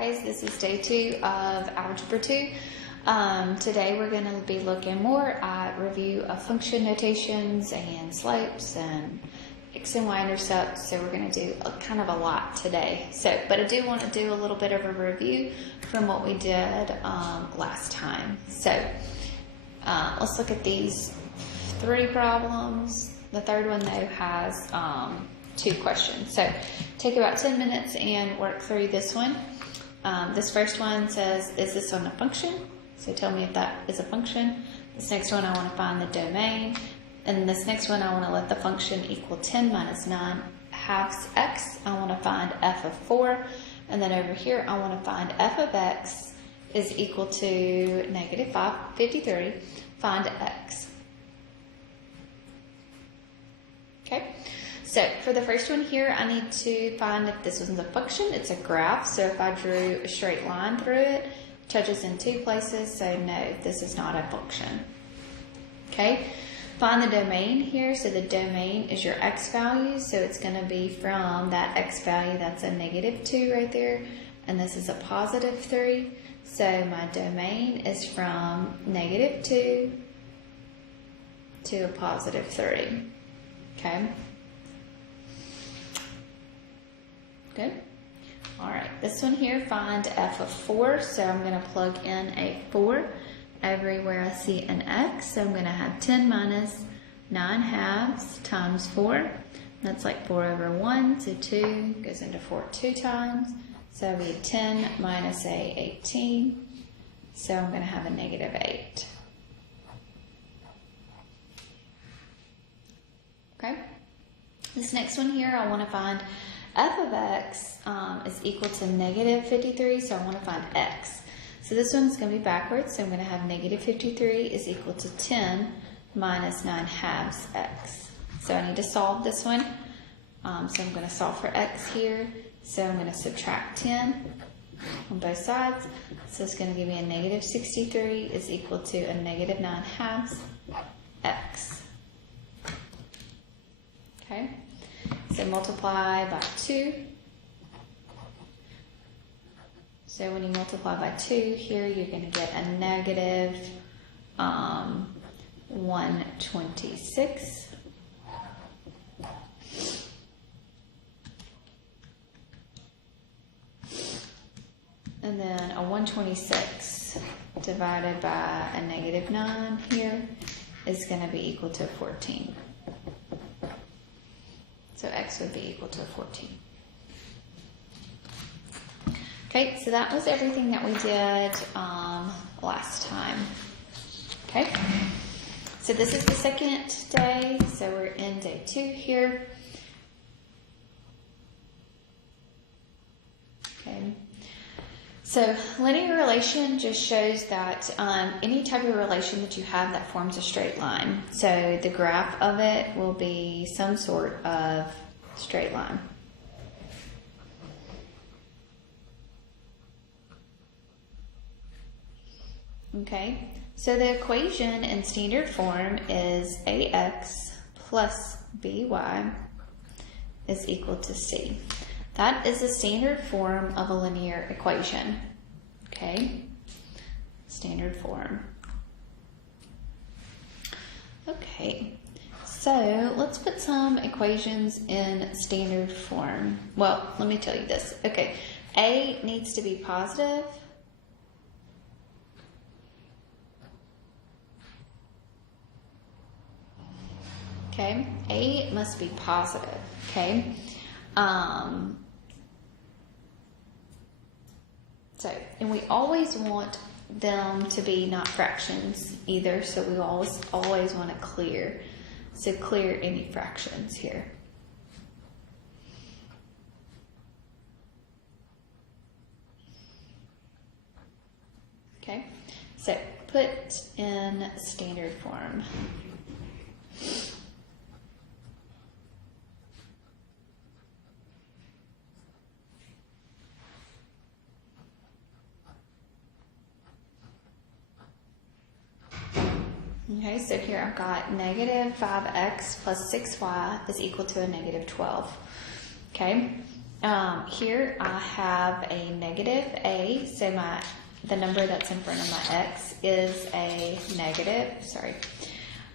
guys, this is day 2 of Algebra 2. Today we're going to be looking more at review of function notations and slopes and x and y-intercepts. So we're going to do kind of a lot today. But I do want to do a little bit of a review from what we did last time. So let's look at these 3 problems. The third one though has 2 questions. So take about 10 minutes and work through this one. This first one says, is this on a function? So tell me if that is a function. This next one, I want to find the domain. And this next one, I want to let the function equal 10 minus 9 halves x. I want to find f of 4. And then over here, I want to find f of x is equal to negative 53. Find x. Okay. So for the first one here, I need to find if this one's a function. It's a graph. So if I drew a straight line through it, touches in 2 places. So no, this is not a function. Okay. Find the domain here. So the domain is your x value. So it's going to be from that x value. That's a negative 2 right there. And this is a positive 3. So my domain is from negative 2 to a positive 3. Okay. Good. All right. This one here, find f of 4. So I'm going to plug in a 4 everywhere I see an x. So I'm going to have 10 minus 9 halves times 4. That's like 4 over 1. So 2 goes into 4 2 times. So we have 10 minus 18. So I'm going to have a negative 8. Okay. This next one here, I want to find f of x is equal to negative 53, so I want to find x. So this one's going to be backwards, so I'm going to have negative 53 is equal to 10 minus 9 halves x. So I need to solve this one. So I'm going to solve for x here. So I'm going to subtract 10 on both sides. So it's going to give me a negative 63 is equal to a negative 9 halves x. Okay. So multiply by 2. So when you multiply by 2 here, you're going to get a negative 126. And then a 126 divided by a negative 9 here is going to be equal to 14. So x would be equal to 14. Okay, so that was everything that we did last time. Okay, so this is the second day, so we're in day 2 here. Okay, so linear relation just shows that any type of relation that you have that forms a straight line. So the graph of it will be some sort of straight line. Okay, so the equation in standard form is ax plus by is equal to c. That is the standard form of a linear equation. Okay, standard form. Okay, so let's put some equations in standard form. Well, let me tell you this. Okay, a needs to be positive. Okay, a must be positive. Okay. And we always want them to be not fractions either, so we always want to clear. So clear any fractions here. Okay, so put in standard form. Okay, so here I've got negative 5x plus 6y is equal to a negative 12. Okay, Here I have a negative a, so the number that's in front of my x is a negative, sorry.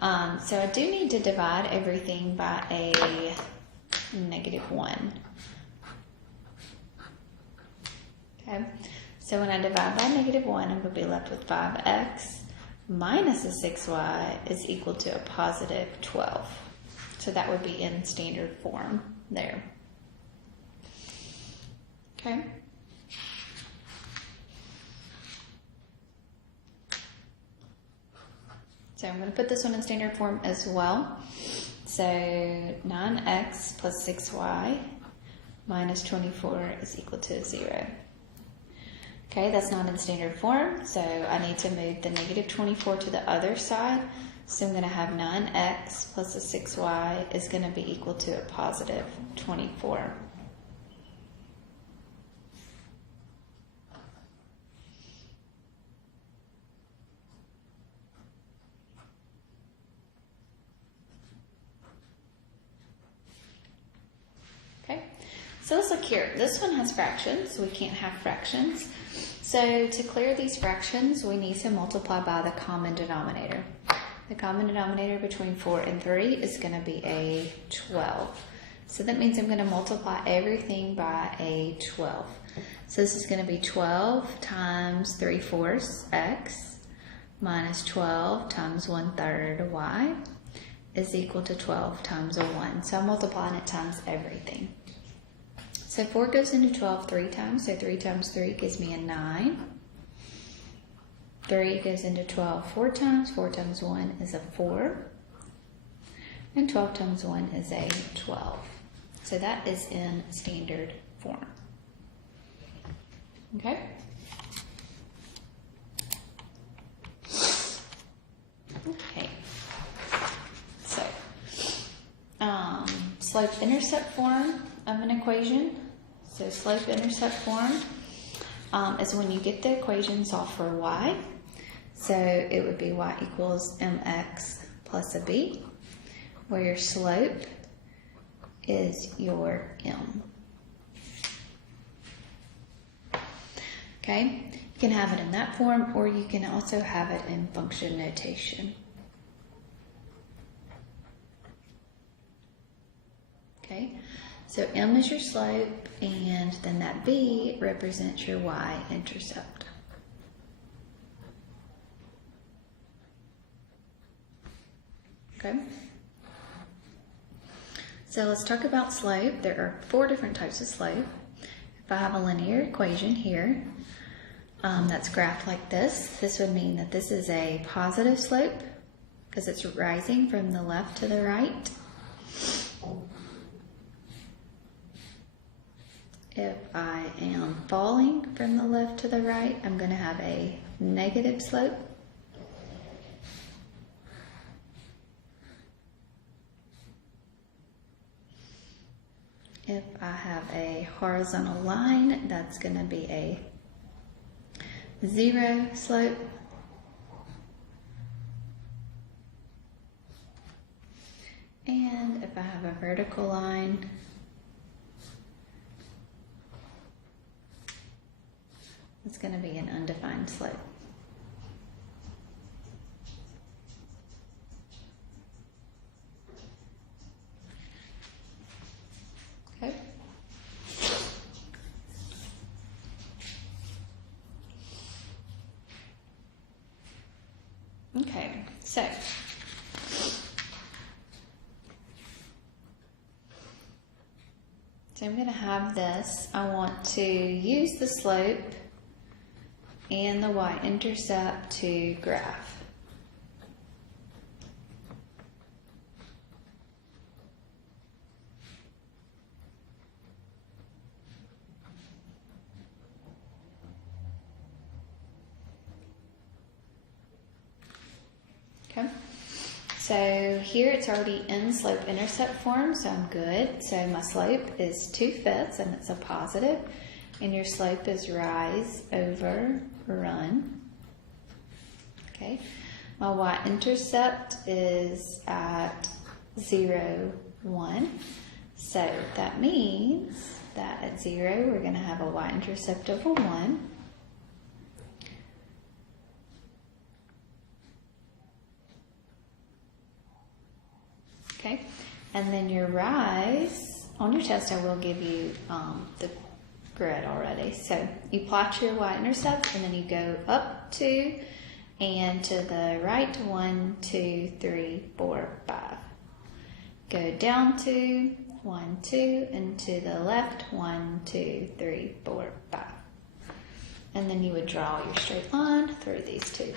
So I do need to divide everything by a -1. Okay, so when I divide by -1, I'm going to be left with 5x minus a 6y is equal to a positive 12. So that would be in standard form there. Okay. So I'm going to put this one in standard form as well. So 9x plus 6y minus 24 is equal to 0. Okay, that's not in standard form, so I need to move the -24 to the other side. So I'm going to have 9x plus a 6y is going to be equal to a positive 24. Okay, so let's look here. This one has fractions, so we can't have fractions. So to clear these fractions, we need to multiply by the common denominator. The common denominator between 4 and 3 is going to be a 12. So that means I'm going to multiply everything by a 12. So this is going to be 12 times 3/4 x minus 12 times 1/3 y is equal to 12 times a 1. So I'm multiplying it times everything. So 4 goes into 12 3 times, so 3 times 3 gives me a 9. 3 goes into 12 4 times 1 is a 4. And 12 times 1 is a 12. So that is in standard form. Okay? Okay. So, slope-intercept form of an equation. So slope-intercept form is when you get the equation solved for y. So it would be y equals mx plus a b, where your slope is your m. Okay, you can have it in that form, or you can also have it in function notation. Okay, so m is your slope, and then that b represents your y-intercept. Okay, so let's talk about slope. There are 4 different types of slope. If I have a linear equation here that's graphed like this would mean that this is a positive slope because it's rising from the left to the right. If I am falling from the left to the right, I'm going to have a negative slope. If I have a horizontal line, that's going to be a 0 slope. And if I have a vertical line, it's going to be an undefined slope. Okay. Okay, so I'm going to have this. I want to use the slope and the y-intercept to graph. Okay, so here it's already in slope-intercept form, so I'm good. So my slope is 2/5, and it's a positive, and your slope is rise over run. Okay, my y-intercept is at 0, 1, so that means that at 0 we're going to have a y-intercept of a 1. Okay, and then your rise, on your test I will give you the grid already. So you plot your y-intercept and then you go up 2 and to the right 1, 2, 3, 4, 5. Go down 2, 1, 2, and to the left 1, 2, 3, 4, 5. And then you would draw your straight line through these two.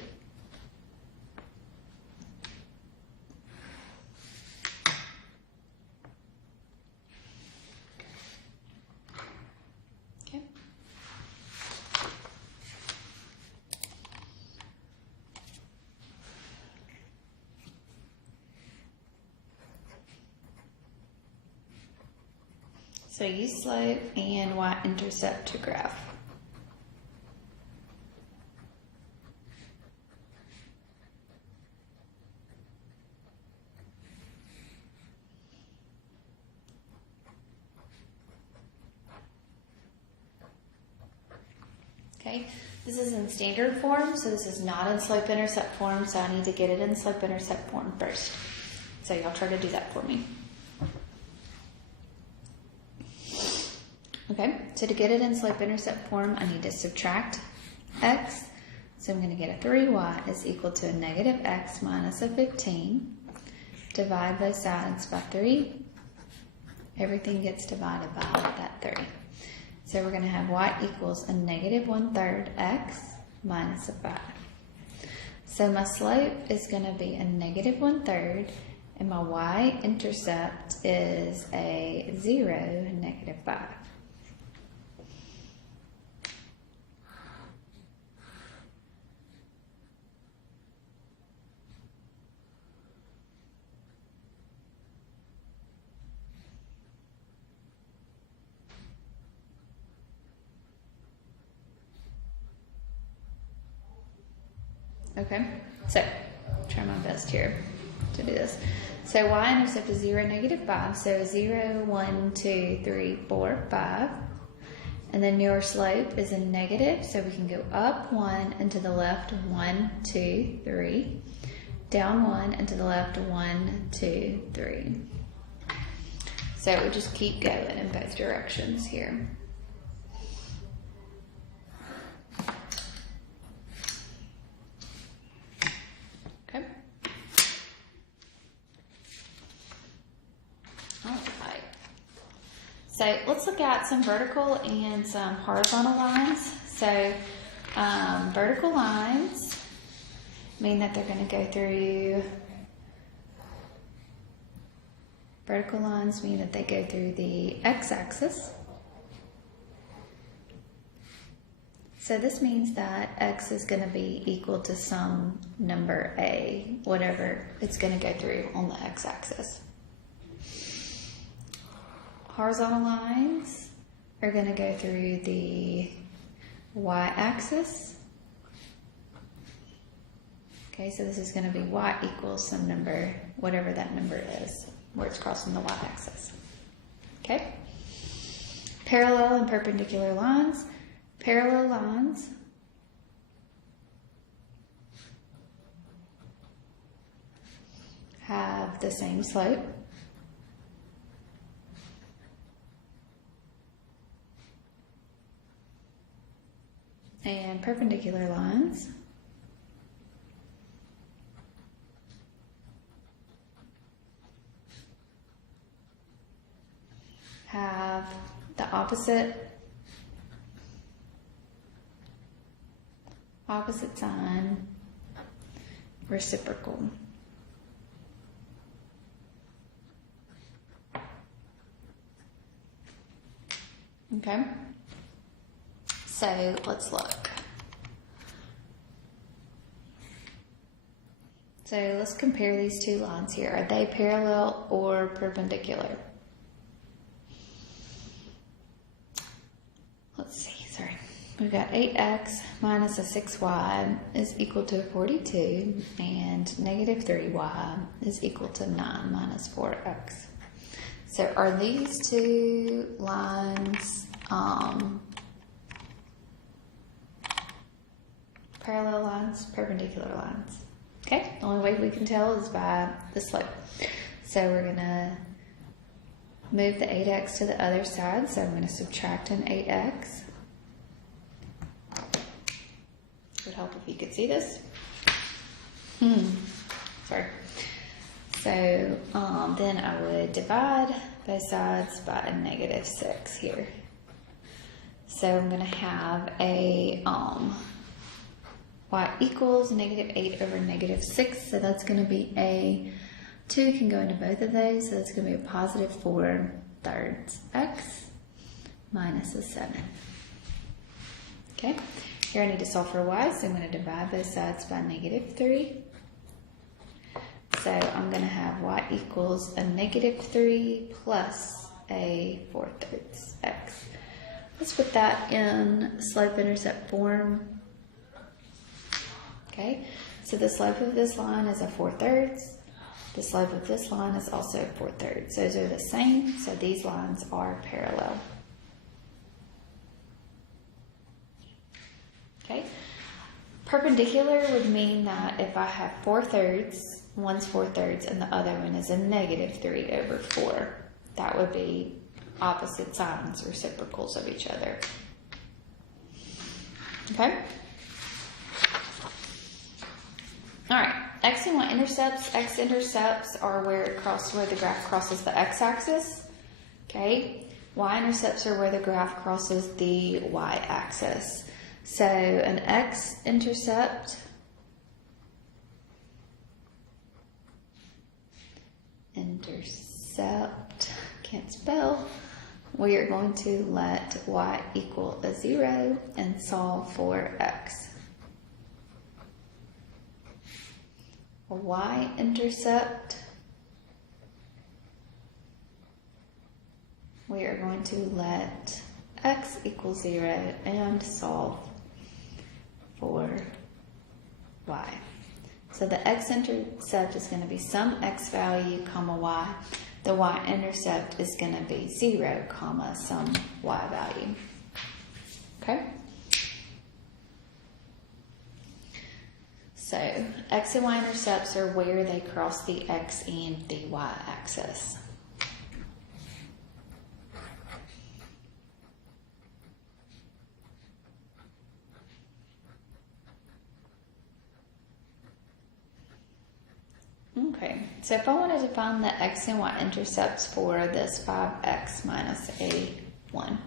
So use slope and y-intercept to graph. Okay, this is in standard form, so this is not in slope-intercept form, so I need to get it in slope-intercept form first. So y'all try to do that for me. Okay, so to get it in slope-intercept form, I need to subtract x. So I'm going to get a 3y is equal to a negative x minus a 15. Divide both sides by 3. Everything gets divided by that 3. So we're going to have y equals a negative 1/3 x minus a 5. So my slope is going to be a negative 1/3, and my y-intercept is a 0, negative 5. Okay, so try my best here to do this. So y-intercept is 0, negative 5. So 0, 1, 2, 3, 4, 5. And then your slope is a negative, so we can go up 1 and to the left 1, 2, 3. Down 1 and to the left 1, 2, 3. So it would just keep going in both directions here. So let's look at some vertical and some horizontal lines. So vertical lines mean that they're going to go through, vertical lines mean that they go through the x-axis. So this means that x is going to be equal to some number a, whatever it's going to go through on the x-axis. Horizontal lines are going to go through the y-axis. Okay, so this is going to be y equals some number, whatever that number is, where it's crossing the y-axis. Okay? Parallel and perpendicular lines. Parallel lines have the same slope. And perpendicular lines have the opposite sign, reciprocal. Okay? So let's look. So let's compare these two lines here. Are they parallel or perpendicular? Let's see, sorry. We've got 8x minus a 6y is equal to 42, and negative 3y is equal to 9 minus 4x. So are these two lines parallel lines, perpendicular lines? Okay, the only way we can tell is by the slope. So we're going to move the 8x to the other side. So I'm going to subtract an 8x. It would help if you could see this. Sorry. So then I would divide both sides by a -6 here. So I'm going to have a y equals -8 over -6. So that's going to be a 2 can go into both of those. So that's going to be a positive 4/3 x minus a 7. Okay. Here I need to solve for y, so I'm going to divide both sides by -3. So I'm going to have y equals a -3 plus a 4/3 x. Let's put that in slope-intercept form. Okay, so the slope of this line is a 4/3. The slope of this line is also 4/3. Those are the same, so these lines are parallel. Okay, perpendicular would mean that if I have 4/3, one's 4/3 and the other one is a -3 over 4, that would be opposite signs, reciprocals of each other. Okay? Alright, x and y-intercepts. X-intercepts are where the graph crosses the x-axis. Okay? Y-intercepts are where the graph crosses the y-axis. So an x-intercept can't spell. We are going to let y equal a 0 and solve for x. A y-intercept, we are going to let x equal 0 and solve for y. So the x-intercept is going to be some x value, comma y. The y-intercept is going to be 0, comma some y value. Okay? So x and y-intercepts are where they cross the x and the y-axis. Okay, so if I wanted to find the x and y-intercepts for this 5x minus a 1.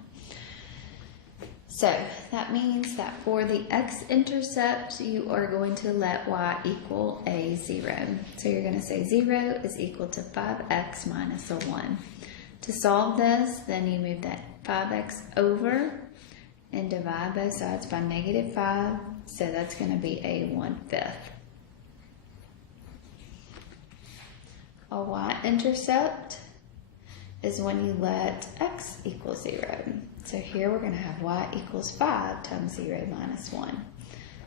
So that means that for the x-intercept, you are going to let y equal a 0. So you're going to say 0 is equal to 5x minus a 1. To solve this, then you move that 5x over and divide both sides by -5. So that's going to be a 1/5. A y-intercept is when you let x equal 0. So here we're going to have y equals 5 times 0 minus 1.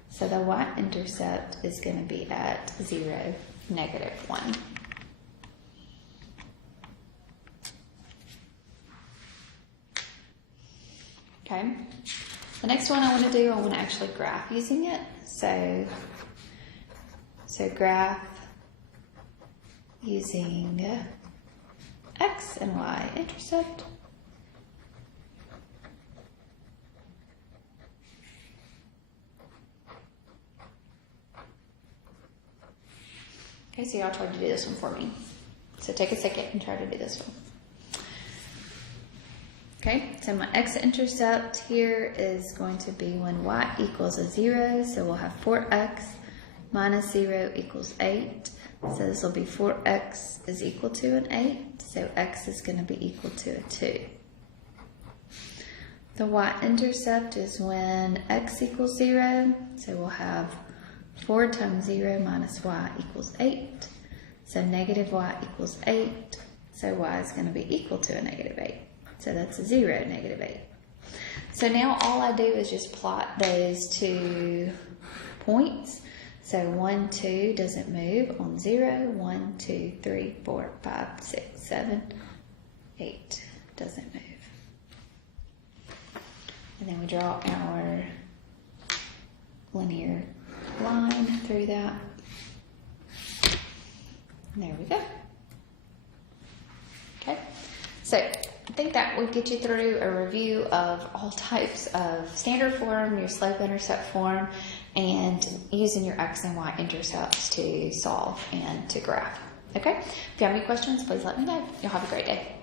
So the y-intercept is going to be at 0, -1. Okay. The next one I want to do, I want to actually graph using it. So graph using x and y intercept. Okay, so y'all try to do this one for me. So take a second and try to do this one. Okay, so my x-intercept here is going to be when y equals a 0, so we'll have 4x minus 0 equals 8. So this will be 4x is equal to an 8, so x is going to be equal to a 2. The y-intercept is when x equals 0, so we'll have 4 times 0 minus y equals 8. So negative y equals 8, so y is going to be equal to a -8. So that's a 0, -8. So now all I do is just plot those two points. So 1, 2 doesn't move on 0. 1, 2, 3, 4, 5, 6, 7, 8 doesn't move. And then we draw our linear line through that. And there we go. Okay, so I think that would get you through a review of all types of standard form, your slope-intercept form, and using your X and Y intercepts to solve and to graph. Okay, if you have any questions, please let me know. You'll have a great day.